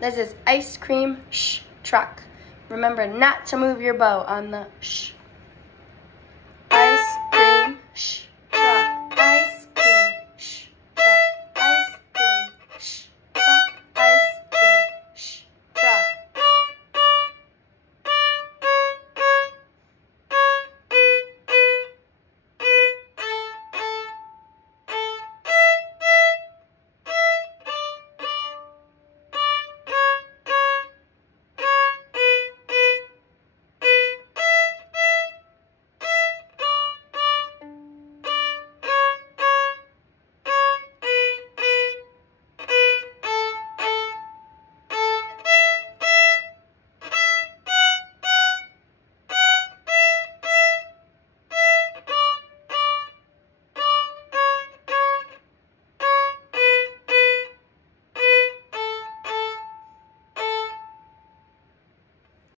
This is ice cream truck. Remember not to move your bow on the